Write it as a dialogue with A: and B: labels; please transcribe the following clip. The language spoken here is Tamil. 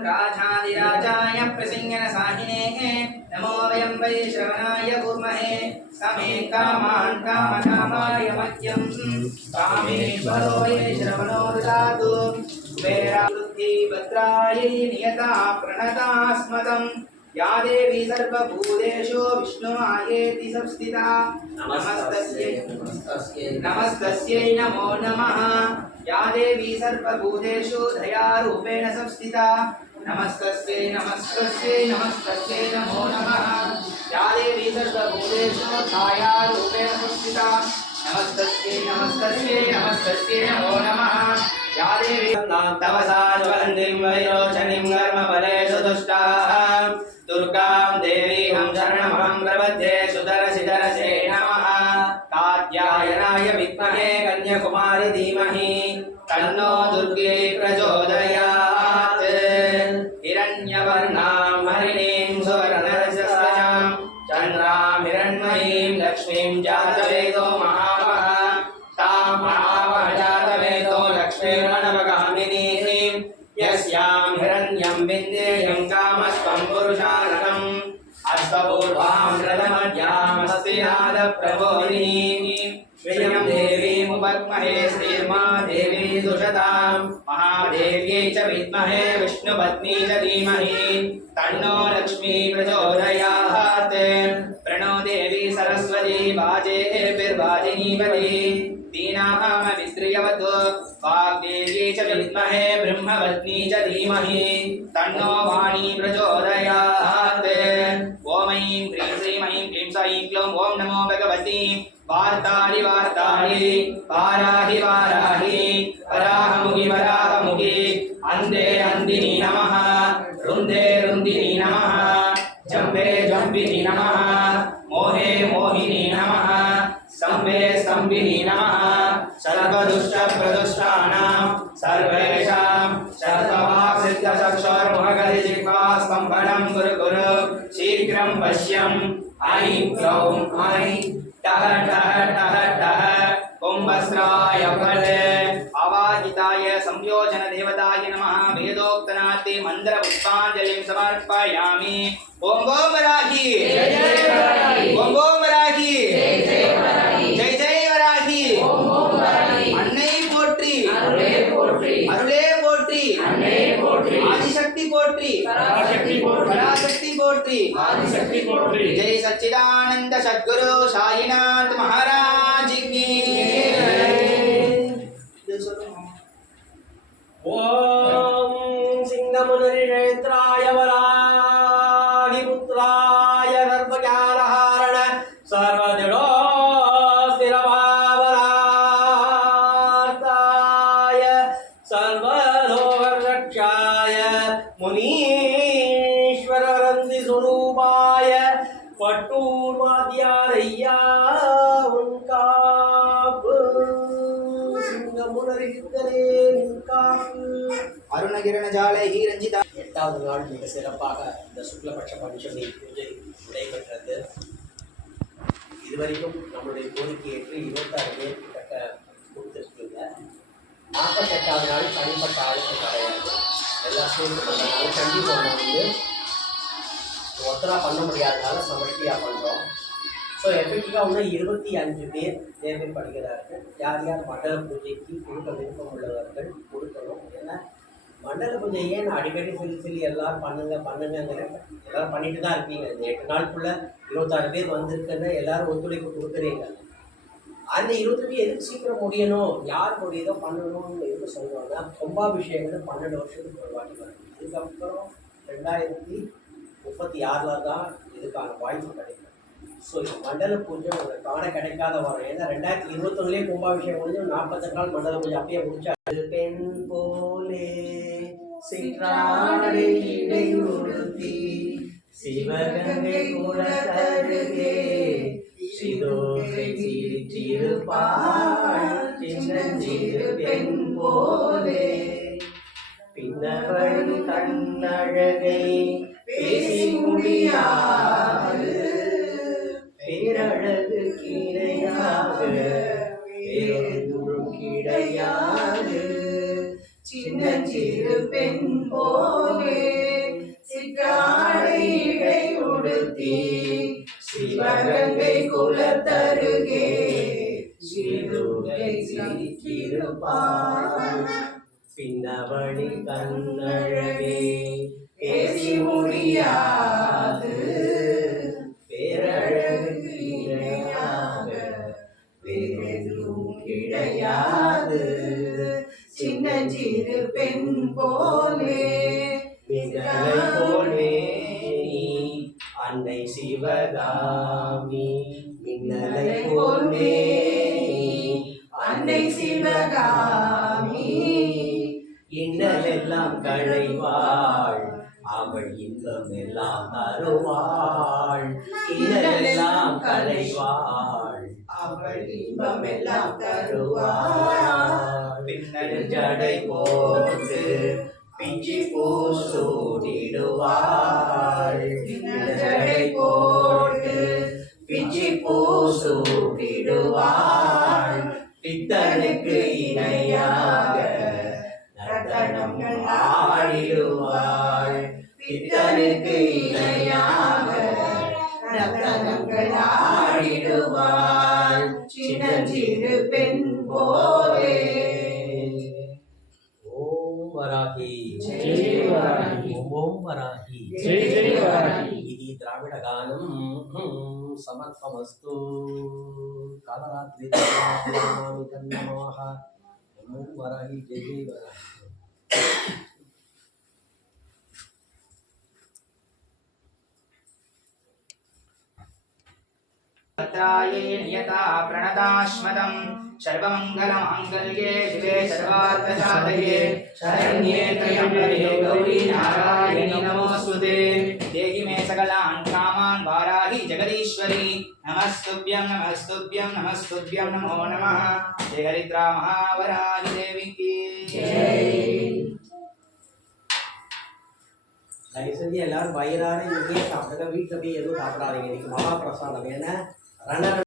A: राजाधिराजाय प्रसिंहनसाहिने नमो वयं वै श्रवणाय कुर्महे, समे कामान् कामकामाय मह्यं कामेश्वरो ये श्रवणो ददातु। नियता या देवी सर्वभूतेषु विष्णुमायेति संस्थिता। नमस्तस्यै। नमस्तस्यै नमो नमः। या देवी सर्वभूतेषु दयारूपेण संस्थिता। नमस्तस्यै नमस्तस्यै नमस्तस्यै नमो नमः। सर्वभूतेषु संस्थिता। नमस्तस्यै नमस्तस्यै नमस्तस्यै नमो। नमः तुष्टाः दुर्गां शरणमहं सुदरसिदरसे नमः। कात्यायनाय विद्महे, कन्याकुमारि धीमहि। तन्नो दुर्गे प्रचोदयात्। विन्देयं कामस्त्वं पुरुषानकम् अश्वपूर्वां रथमध्यामस्ति नादप्रबोधिनीं श्रियं देवीमुपद्महे श्रीर्मा देवी दुषतां महादेव्यै च विद्महे, विष्णुपत्नी च धीमहि। तन्नो लक्ष्मी प्रचोदयात्। प्रणो देवी सरस्वती वाजेभिर्वाजिनीपति दीनामविस्त्रियवतु वाग्देवी च विद्महे ब्रह्मवत्नी च धीमहि। तन्नो वाणी प्रचोदयात्। ऐं क्रीं श्रीं ऐं ॐ नमो भगवती। वार्ताळि वार्ताळि वाराहि वाराहि। वराहमुखि वराहमुखि। अन्धे अन्दिनि नमः। रुन्दे रुन्दिनि नमः। जम्बे जम्बिनि नमः। मोहे, मोहिनि नमः। स्तम्भे, स्तम्भिनि नमः। सर्वदुष्टप्रदुष्टानां सर्वेषां सर्ववाक्सिद्धचक्षुर्मुखगतिजिह्वा स्तम्भनं कुरु कुरु शीघ्रं पश्यम्। ஐ யௌம் ஐ டக டக டக டக கும்பஸ்ராய பலே அவாஹிதாய சம்யோஜன தேவதாய நம வேதோக்தநாதி அருளே ఆదిశక్తి పోట్రి పరాశక్తి పోట్రి జై సచ్చిదానంద సద్గురు
B: సాయినాథ్ మహారాజ్ ఓం సింగమునరి క్షేత్రాయ முனீஸ்வரரந்தி சுரூபாய பட்டூர் வாத்தியார் உன் காப்பு சிங்கமுனருகின்றனே நின் காப்பு
A: அருணகிரணஜாலை ரஞ்சிதா
B: எட்டாவது நாள் மிக சிறப்பாக இந்த சுக்லபட்ச பஞ்சமி பூஜை நடைபெற்றது. இதுவரைக்கும் நம்மளுடைய கோரிக்கை ஏற்று இருபத்தாறு பேர் கிட்ட கொடுத்துருக்கீங்க. நாற்பத்தெட்டாவது நாள் தனிப்பட்ட ஆளுக்கு கிடையாது எல்லா சேர்ந்து பண்ணுறாங்க கண்டிப்பாக வந்து ஒத்தராக பண்ண முடியாதனால சமர்த்தியாக பண்ணுறோம் ஸோ எஃபெக்டிவாக வந்து இருபத்தி அஞ்சு பேர் தேவைப்படுகிறார்கள் யார் யார் மண்டல பூஜைக்கு கொடுக்க விருப்பம் உள்ளவர்கள் கொடுக்கணும் ஏன்னா மண்டல பூஜையை ஏன் அடிக்கடி சொல்லி சொல்லி எல்லாரும் பண்ணுங்க பண்ணுங்கங்கிற எல்லாரும் பண்ணிட்டு தான் இருக்கீங்க இந்த எட்டு நாளுக்குள்ளே இருபத்தாறு பேர் வந்திருக்குன்னு எல்லாரும் ஒத்துழைப்பு கொடுக்குறீங்க. அந்த இருபத்தி எதுக்கு சீக்கிரம் முடியணும்? யார் முடியுதோ பண்ணணும்னு எதுக்கு சொல்லுவாங்கன்னா கும்பாபிஷேகம் பன்னெண்டு வருஷத்துக்கு ஒரு வாட்டி வரும் இதுக்கப்புறம் ரெண்டாயிரத்தி முப்பத்தி ஆறில் தான் இதுக்கான வாய்ப்பு கிடைக்கும். ஸோ இந்த மண்டல பூஜை உங்களுக்கு காண கிடைக்காத வரும். ஏன்னா ரெண்டாயிரத்தி இருபத்தொன்னுலேயே கும்பாபிஷேகம் முடிஞ்சு நாற்பத்தெட்டு நாள் மண்டல பூஜை அப்படியே முடிச்சா அது பெண் போலே சிற்றாடை இடை சிவகங்கை குளத்தருகே சிதோகை இருப்பாள் சின்னஞ்சிறு பெண் போலே பின்னவள் தன்னழகை பேசி முடியாது. பேரழகு கீரையாக வேறொன்றும் கிடையாது சின்னஞ்சிறு பெண் போலே சிற்றாடை இடை உடுத்தி சிவகங்கை குலத்தருகே. பின்னவழி கண்ணழகே பேசி முடியாது பேரழகு இணையாக வேறெதுவும் கிடையாது
C: சின்னஞ்சிறு பெண் போலே
B: போலே அன்னை சிவகா களைவாள் அவள் இன்பம் எல்லாம் தருவாள் இன்னலெல்லாம் களைவாள்.
C: அவள் இன்பம் எல்லாம் தருவாள்.
B: பின்னல் ஜடை போட்டு பிஞ்சி பூசூடிடுவாள். பின்னல் ஜடை போட்டு பிஞ்சி பூசூடிடுவாள். பித்தனுக்கு இணையாக நர்த்தனங்கள் இத்தனுக்கு இணையாக
C: ரத்தனங்கள் ஆடிடுவாள் சின்னஞ்சிறு பெண் போலே.
B: ஓம் வராகி. ஓம் வராகி. இது திராவிட கானம். சமர்ப்பமஸ்து. காலராத்திரி நமாமி தன்னமாக ஓம் ஜெய் வராகி.
A: त्रायै नियता प्रणताश्मतं सर्वमङ्गलमाङ्गल्ये शिवे सर्वार्थसाधये। शरण्ये त्र्यम्बर्ये गौरी नारायणि नमोऽस्तु ते। देहि मे सकलान् कामान् वाराहि जगदीश्वरी। नमस्तुभ्यं नमस्तुभ्यं नमस्तुभ्यं नमो नमः। जयहरिद्रा महावराहि देवी की
B: தயவு செஞ்சு எல்லாரும் பயிரான இங்கே சாப்பிடுங்க வீட்டில் போய் எதுவும் சாப்பிடாதீங்க இன்னைக்கு மகாபிரசாதம் ஏன்னா రణ